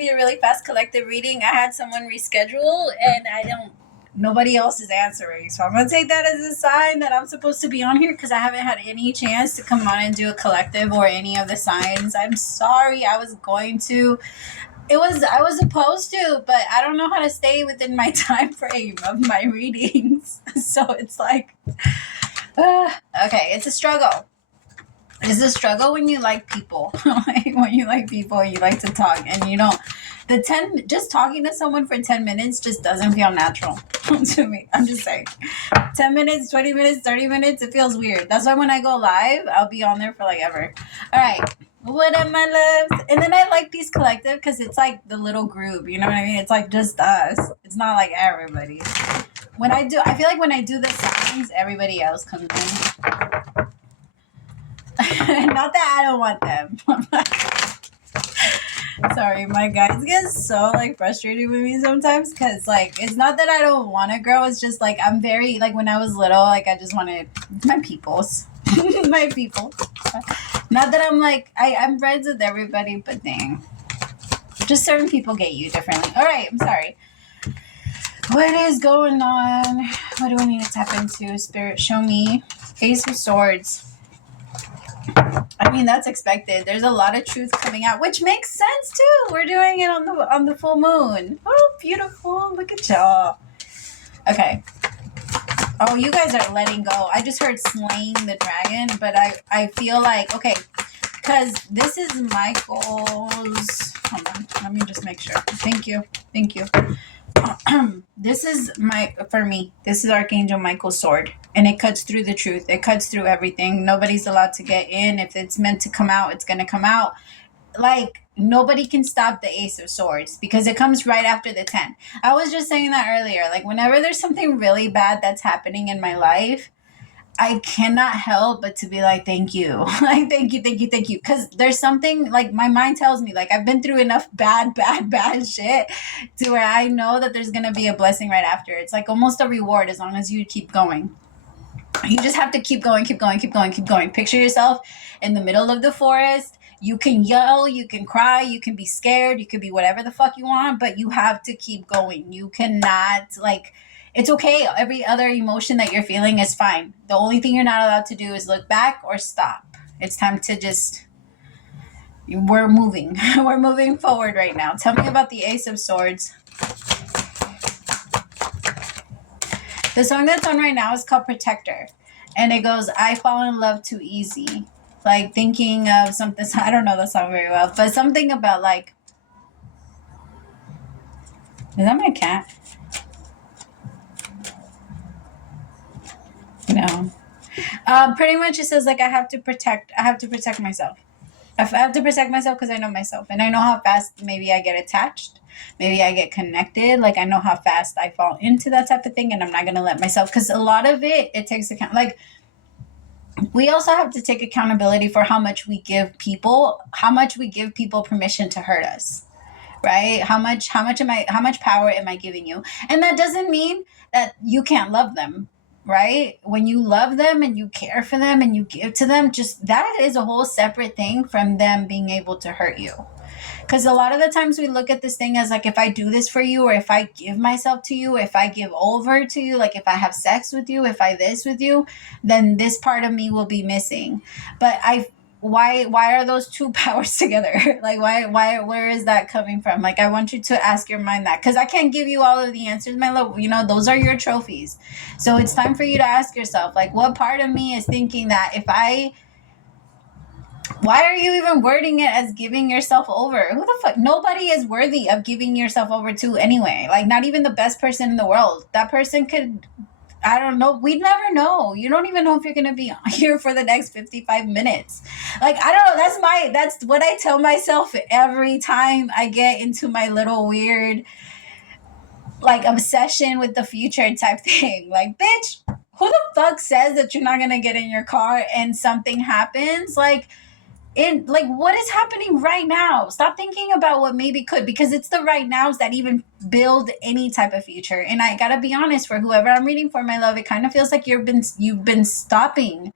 be a really fast collective reading. I had someone reschedule and nobody else is answering. So I'm going to take that as a sign that I'm supposed to be on here because I haven't had any chance to come on and do a collective or any of the signs. I'm sorry. I was going to. I was supposed to, but I don't know how to stay within my time frame of my readings. So it's like, okay, it's a struggle. It's a struggle when you like people. When you like people, you like to talk, and you don't. Just talking to someone for 10 minutes just doesn't feel natural to me. I'm just saying. 10 minutes, 20 minutes, 30 minutes, it feels weird. That's why when I go live, I'll be on there for like ever. All right. What up, my loves? And then I like Peace Collective because it's like the little group. You know what I mean? It's like just us. It's not like everybody. I feel like when I do the signs, everybody else comes in. Not that I don't want them. Sorry, my guys get so like frustrated with me sometimes because like it's not that I don't want to grow. It's just like I'm very like when I was little, like I just wanted my peoples, my people. Not that I'm like I'm friends with everybody, but dang, just certain people get you differently. All right, I'm sorry. What is going on? What do I need to tap into? Spirit, show me. Ace of Swords. I mean, that's expected. There's a lot of truth coming out, which makes sense too. We're doing it on the full moon. Oh, beautiful. Look at y'all. Okay. Oh, you guys are letting go. I just heard slaying the dragon, but I feel like, okay, because this is Michael's. Hold on. Let me just make sure. Thank you. Thank you. This is for me, this is Archangel Michael's sword, and it cuts through the truth. It cuts through everything. Nobody's allowed to get in. If it's meant to come out, it's going to come out. Like, nobody can stop the Ace of Swords because it comes right after the 10. I was just saying that earlier. Like, whenever there's something really bad that's happening in my life, I cannot help but to be like, thank you. Like, thank you. Because there's something, like, my mind tells me, like, I've been through enough bad shit to where I know that there's going to be a blessing right after. It's like almost a reward as long as you keep going. You just have to keep going. Picture yourself in the middle of the forest. You can yell, you can cry, you can be scared, you can be whatever the fuck you want, but you have to keep going. You cannot, like... It's okay. Every other emotion that you're feeling is fine. The only thing you're not allowed to do is look back or stop. It's time to just... We're moving. We're moving forward right now. Tell me about the Ace of Swords. The song that's on right now is called Protector. And it goes, I fall in love too easy. Like thinking of something... I don't know the song very well. But something about like... Is that my cat? No. Pretty much it says like I have to protect myself. I have to protect myself because I know myself and I know how fast maybe I get attached, maybe I get connected. Like I know how fast I fall into that type of thing, and I'm not gonna let myself, because a lot of it takes account. Like we also have to take accountability for how much we give people permission to hurt us. Right? How much power am I giving you? And that doesn't mean that you can't love them. Right? When you love them and you care for them and you give to them, just that is a whole separate thing from them being able to hurt you. Because a lot of the times we look at this thing as like, if I do this for you, or if I give myself to you, if I give over to you, like if I have sex with you, if I this with you, then this part of me will be missing. But why are those two powers together? Like where is that coming from? Like I want you to ask your mind that, because I can't give you all of the answers, my love. You know, those are your trophies. So it's time for you to ask yourself, like, what part of me is thinking that why are you even wording it as giving yourself over? Who the fuck? Nobody is worthy of giving yourself over to anyway. Like not even the best person in the world. That person could, I don't know. We'd never know. You don't even know if you're going to be here for the next 55 minutes. Like, I don't know. That's what I tell myself every time I get into my little weird, like, obsession with the future type thing. Like, bitch, who the fuck says that you're not going to get in your car and something happens? Like, what is happening right now? Stop thinking about what maybe could, because it's the right nows that even build any type of future. And I gotta be honest, for whoever I'm reading for, my love, it kind of feels like you've been stopping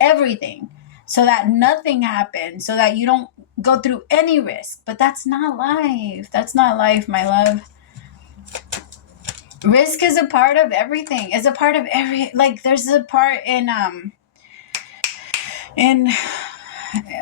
everything. so that nothing happens, so that you don't go through any risk. But that's not life. That's not life, my love. Risk is a part of everything. It's a part of like there's a part in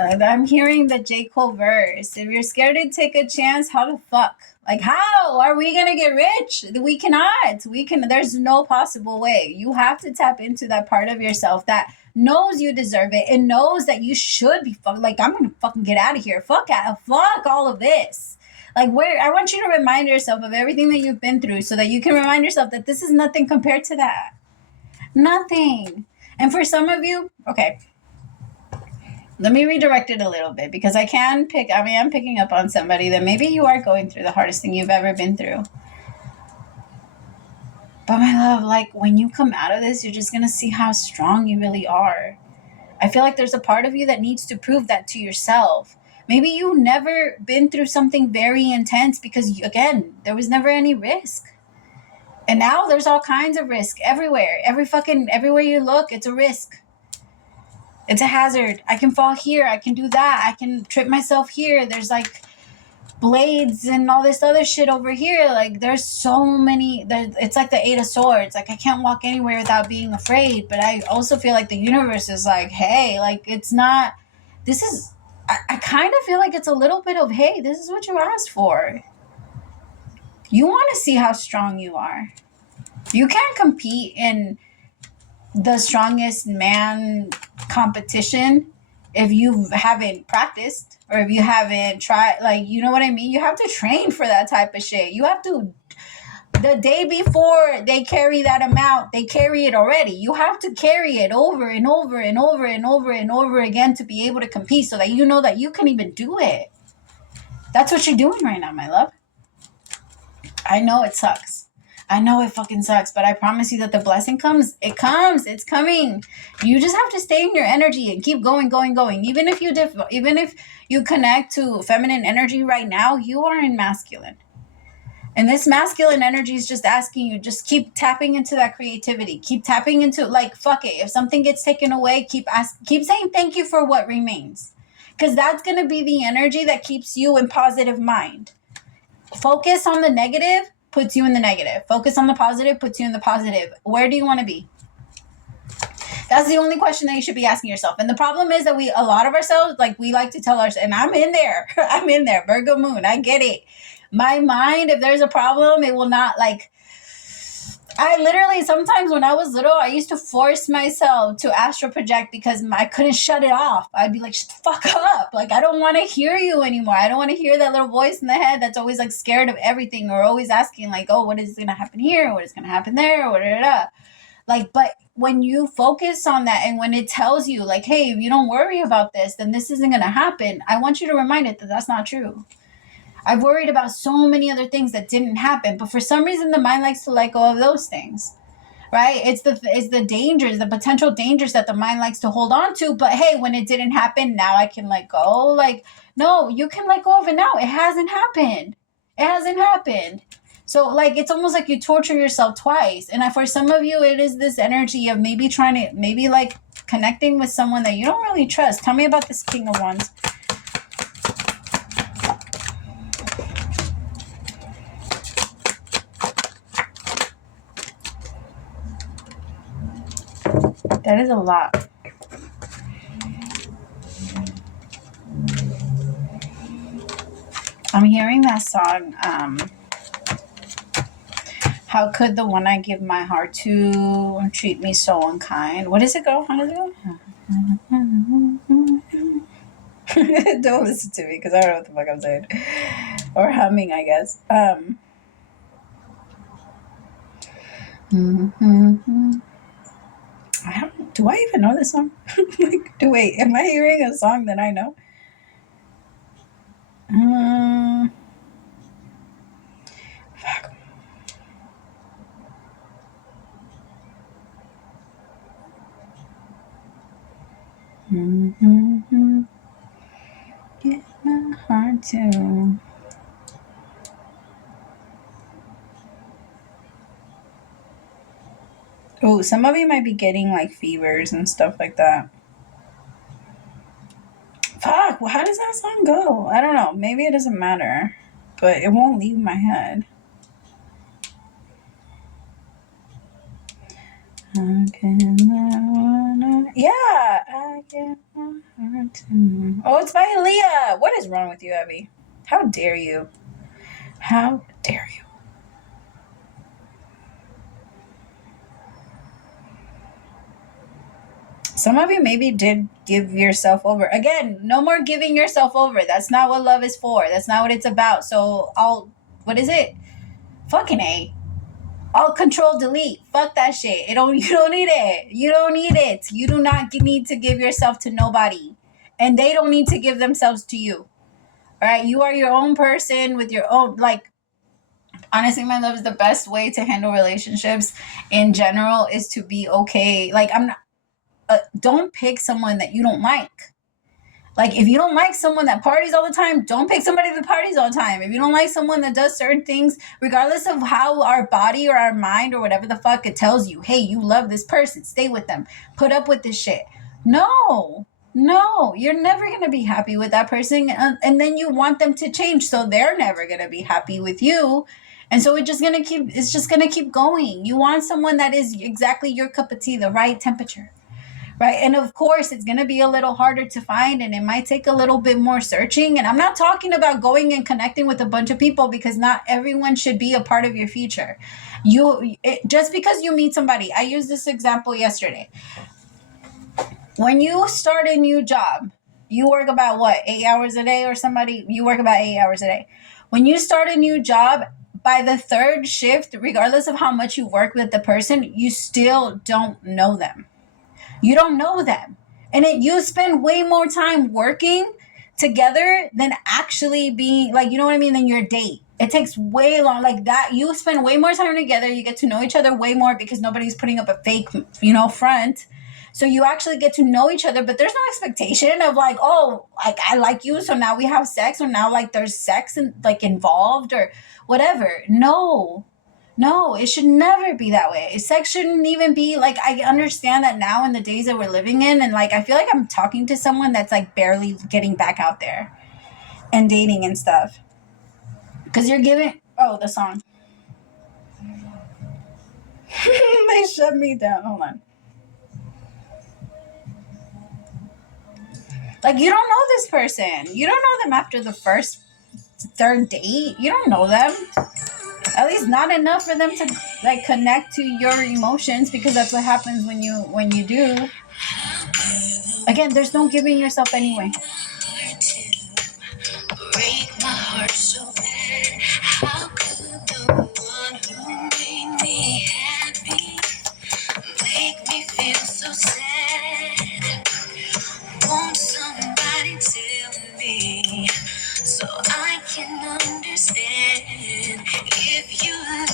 I'm hearing the J. Cole verse. If you're scared to take a chance, how the fuck? Like, how are we going to get rich? We cannot. There's no possible way. You have to tap into that part of yourself that knows you deserve it and knows that you should be like, I'm going to fucking get out of here. Fuck all of this. Like, I want you to remind yourself of everything that you've been through so that you can remind yourself that this is nothing compared to that. Nothing. And for some of you, okay, let me redirect it a little bit, because I'm picking up on somebody that maybe you are going through the hardest thing you've ever been through. But my love, like, when you come out of this, you're just going to see how strong you really are. I feel like there's a part of you that needs to prove that to yourself. Maybe you've never been through something very intense because, again, there was never any risk. And now there's all kinds of risk everywhere. Everywhere you look, it's a risk. It's a hazard. I can fall here. I can do that. I can trip myself here. There's like blades and all this other shit over here. Like there's so many. It's like the Eight of Swords. Like I can't walk anywhere without being afraid. But I also feel like the universe is like, hey, like it's not. This is. I kind of feel like it's a little bit of, hey, this is what you asked for. You want to see how strong you are. You can't compete in the strongest man competition if you haven't practiced or if you haven't tried, like, you know what I mean? You have to train for that type of shit. You have to, the day before they carry that amount, they carry it already. You have to carry it over and over and over and over and over again to be able to compete so that you know that you can even do it. That's what you're doing right now, my love. I know it sucks. I know it fucking sucks, but I promise you that the blessing comes. It comes. It's coming. You just have to stay in your energy and keep going. Even if you connect to feminine energy right now, you are in masculine. And this masculine energy is just asking you, just keep tapping into that creativity. Keep tapping into, like, fuck it. If something gets taken away, keep saying thank you for what remains. Because that's going to be the energy that keeps you in positive mind. Focus on the negative puts you in the negative. Focus on the positive puts you in the positive. Where do you want to be? That's the only question that you should be asking yourself. And the problem is that a lot of ourselves, like, we like to tell ourselves, and I'm in there, Virgo moon, I get it. My mind, if there's a problem, it will not, like, I literally, sometimes when I was little, I used to force myself to astral project because I couldn't shut it off. I'd be like, shut the fuck up. Like, I don't want to hear you anymore. I don't want to hear that little voice in the head that's always like scared of everything or always asking like, oh, what is going to happen here? What is going to happen there? Like, but when you focus on that and when it tells you like, hey, if you don't worry about this, then this isn't going to happen. I want you to remind it that that's not true. I've worried about so many other things that didn't happen, but for some reason the mind likes to let go of those things, right? It's the dangers, the potential dangers that the mind likes to hold on to. But hey, when it didn't happen, now I can let go. Like, no, you can let go of it now. It hasn't happened. So like, it's almost like you torture yourself twice. And for some of you, it is this energy of maybe like connecting with someone that you don't really trust. Tell me about this King of Wands. That is a lot. I'm hearing that song, how could the one I give my heart to treat me so unkind? What does it go? How does it go? Don't listen to me because I don't know what the fuck I'm saying. Or humming, I guess. Do I even know this song? Wait, am I hearing a song that I know? Fuck. Get my heart to. Oh, some of you might be getting like fevers and stuff like that. how does that song go? I don't know. Maybe it doesn't matter, but it won't leave my head. I give my heart to. Oh, it's by Aaliyah. What is wrong with you, Abby? How dare you? How dare you? Some of you maybe did give yourself over. Again, no more giving yourself over. That's not what love is for. That's not what it's about. So what is it? Fucking A. All control delete. Fuck that shit. You don't need it. You don't need it. You do not need to give yourself to nobody. And they don't need to give themselves to you. All right? You are your own person with your own, like, honestly, my love, is the best way to handle relationships in general is to be okay. Like, I'm not, don't pick someone that you don't like. Like, if you don't like someone that parties all the time, don't pick somebody that parties all the time. If you don't like someone that does certain things, regardless of how our body or our mind or whatever the fuck it tells you, hey, you love this person, stay with them, put up with this shit. No, you're never going to be happy with that person. And then you want them to change, so they're never going to be happy with you. And so it's just going to keep going. You want someone that is exactly your cup of tea, the right temperature. Right. And of course, it's going to be a little harder to find, and it might take a little bit more searching. And I'm not talking about going and connecting with a bunch of people, because not everyone should be a part of your future. Just because you meet somebody, I used this example yesterday. When you start a new job, you work about 8 hours a day, or you work about 8 hours a day. When you start a new job, by the third shift, regardless of how much you work with the person, you still don't know them. You don't know them. And you spend way more time working together than actually being, like, you know what I mean, than your date. It takes way long, like that. You spend way more time together. You get to know each other way more, because nobody's putting up a fake, front. So you actually get to know each other, but there's no expectation of like, oh, like, I like you, so now we have sex, or now like there's sex and like involved or whatever. No, it should never be that way. Sex shouldn't even be like, I understand that now in the days that we're living in, and like, I feel like I'm talking to someone that's like barely getting back out there and dating and stuff. Because you're giving, the song. They shut me down. Hold on. Like, you don't know this person. You don't know them after the third date. You don't know them. At least not enough for them to like connect to your emotions, because that's what happens when you do. Again, there's no giving yourself anyway. Break my heart so bad. How could the one who made me happy make me feel so sad? Won't somebody tell me so I can understand? If you love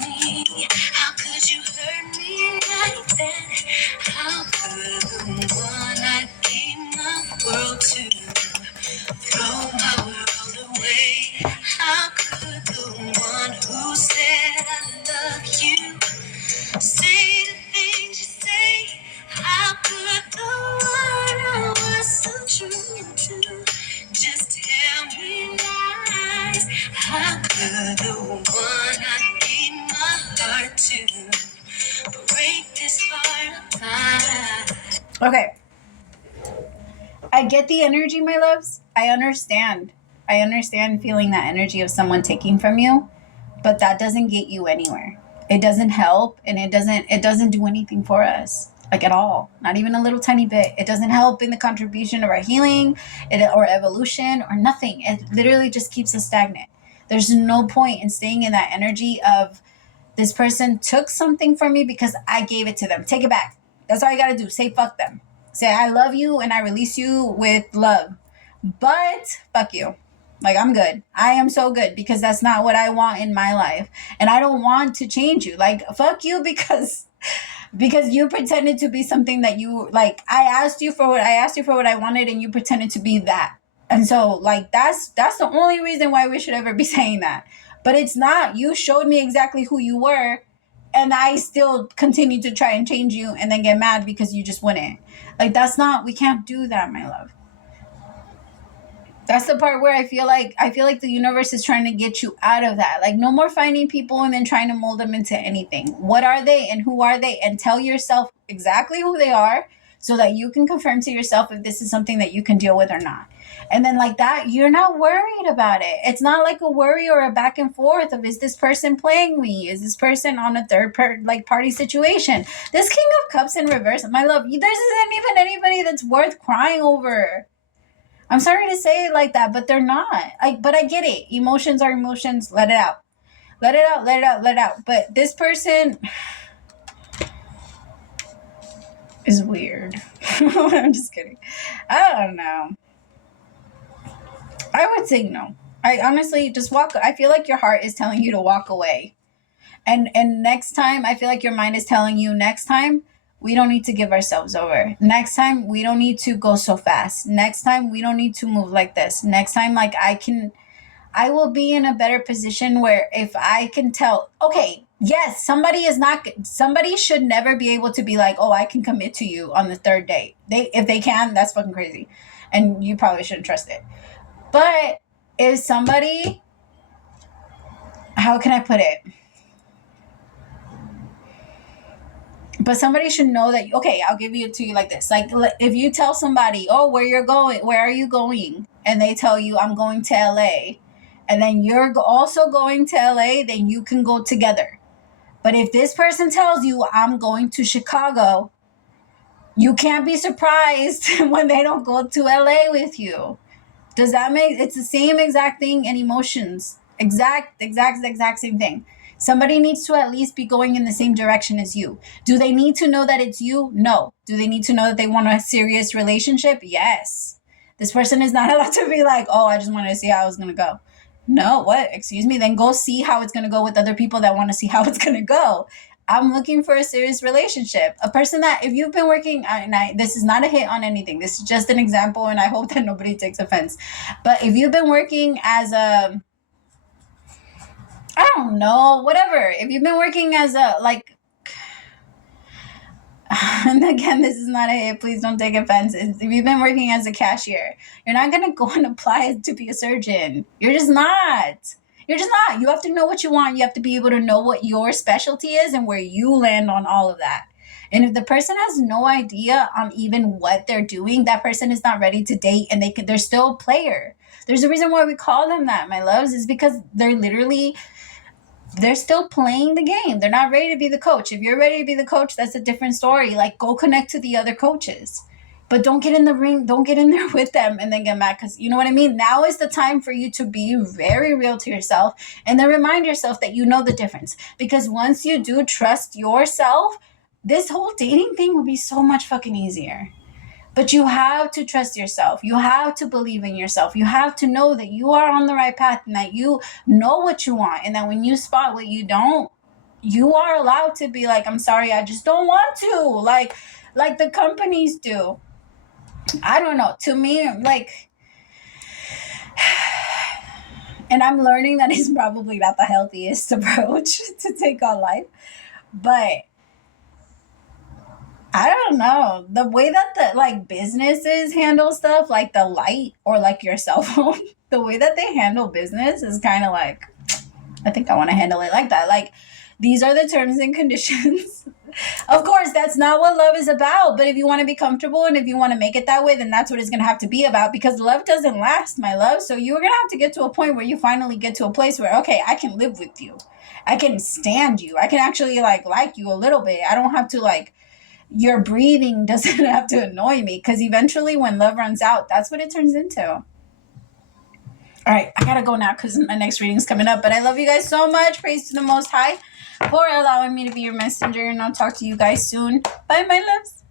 me, how could you hurt me like that? How could the one I gave my world to throw my world away? How could the one who said I love you say the things you say? How could the one I was so true to just tell me lies? How could the one I gave my heart to break this heart of mine? Okay. I get the energy, my loves. I understand feeling that energy of someone taking from you, but that doesn't get you anywhere. It doesn't help, and it doesn't do anything for us, like at all. Not even a little tiny bit. It doesn't help in the contribution of our healing or evolution or nothing. It literally just keeps us stagnant. There's no point in staying in that energy of this person took something from me because I gave it to them. Take it back. That's all you got to do. Say fuck them. Say I love you and I release you with love. But fuck you. Like, I'm good. I am so good, because that's not what I want in my life. And I don't want to change you. Like, fuck you, because you pretended to be something that you, like, I asked you for what I wanted, and you pretended to be that. And so, like, that's the only reason why we should ever be saying that. But it's not. You showed me exactly who you were, and I still continue to try and change you and then get mad because you just wouldn't. Like, that's not, we can't do that, my love. That's the part where I feel like the universe is trying to get you out of that. Like, no more finding people and then trying to mold them into anything. What are they and who are they? And tell yourself exactly who they are so that you can confirm to yourself if this is something that you can deal with or not. And then like that, you're not worried about it. It's not like a worry or a back and forth of, is this person playing me? Is this person on a third party situation? This King of Cups in reverse, my love, there isn't even anybody that's worth crying over. I'm sorry to say it like that, but they're not. But I get it. Emotions are emotions. Let it out. Let it out, let it out, let it out. But this person is weird. I'm just kidding. I don't know. I would say no. I honestly just walk. I feel like your heart is telling you to walk away. And next time, I feel like your mind is telling you, next time, we don't need to give ourselves over. Next time, we don't need to go so fast. Next time, we don't need to move like this. Next time, like, I will be in a better position where if I can tell, okay, yes, somebody should never be able to be like, oh, I can commit to you on the third date. If they can, that's fucking crazy. And you probably shouldn't trust it. But if somebody, how can I put it? But somebody should know that, okay, I'll give it to you like this. Like, if you tell somebody, oh, where are you going? And they tell you, I'm going to LA. And then you're also going to LA, then you can go together. But if this person tells you, I'm going to Chicago, you can't be surprised when they don't go to LA with you. Does that it's the same exact thing in emotions. Exact same thing. Somebody needs to at least be going in the same direction as you. Do they need to know that it's you? No. Do they need to know that they want a serious relationship? Yes. This person is not allowed to be like, oh, I just wanted to see how it's going to go. No, what? Excuse me? Then go see how it's going to go with other people that want to see how it's going to go. I'm looking for a serious relationship. A person that, if you've been working, this is not a hit on anything. This is just an example, and I hope that nobody takes offense. But if you've been working as a, I don't know, whatever. If you've been working as a, like, and again, this is not a hit, please don't take offense. If you've been working as a cashier, you're not going to go and apply to be a surgeon. You're just not. You're just not. You have to know what you want. You have to be able to know what your specialty is and where you land on all of that. And if the person has no idea on even what they're doing, that person is not ready to date, and they're still a player. There's a reason why we call them that, my loves, is because they're still playing the game. They're not ready to be the coach. If you're ready to be the coach, that's a different story. Like, go connect to the other coaches. But don't get in the ring. Don't get in there with them and then get mad, because you know what I mean? Now is the time for you to be very real to yourself, and then remind yourself that you know the difference. Because once you do trust yourself, this whole dating thing will be so much fucking easier. But you have to trust yourself. You have to believe in yourself. You have to know that you are on the right path, and that you know what you want, and that when you spot what you don't, you are allowed to be like, I'm sorry, I just don't want to. Like the companies do. I don't know. To me, like, and I'm learning that it's probably not the healthiest approach to take on life, but I don't know. The way that the businesses handle stuff, like the light or like your cell phone, the way that they handle business is kind of like, I think I want to handle it like that. Like, these are the terms and conditions. Of course, that's not what love is about. But if you want to be comfortable and if you want to make it that way, then that's what it's going to have to be about, because love doesn't last, my love. So you're going to have to get to a point where you finally get to a place where, okay, I can live with you. I can stand you. I can actually like you a little bit. I don't have to your breathing doesn't have to annoy me, because eventually when love runs out, that's what it turns into. All right, I gotta go now because my next reading is coming up. But I love you guys so much. Praise to the Most High for allowing me to be your messenger, and I'll talk to you guys soon. Bye, my loves.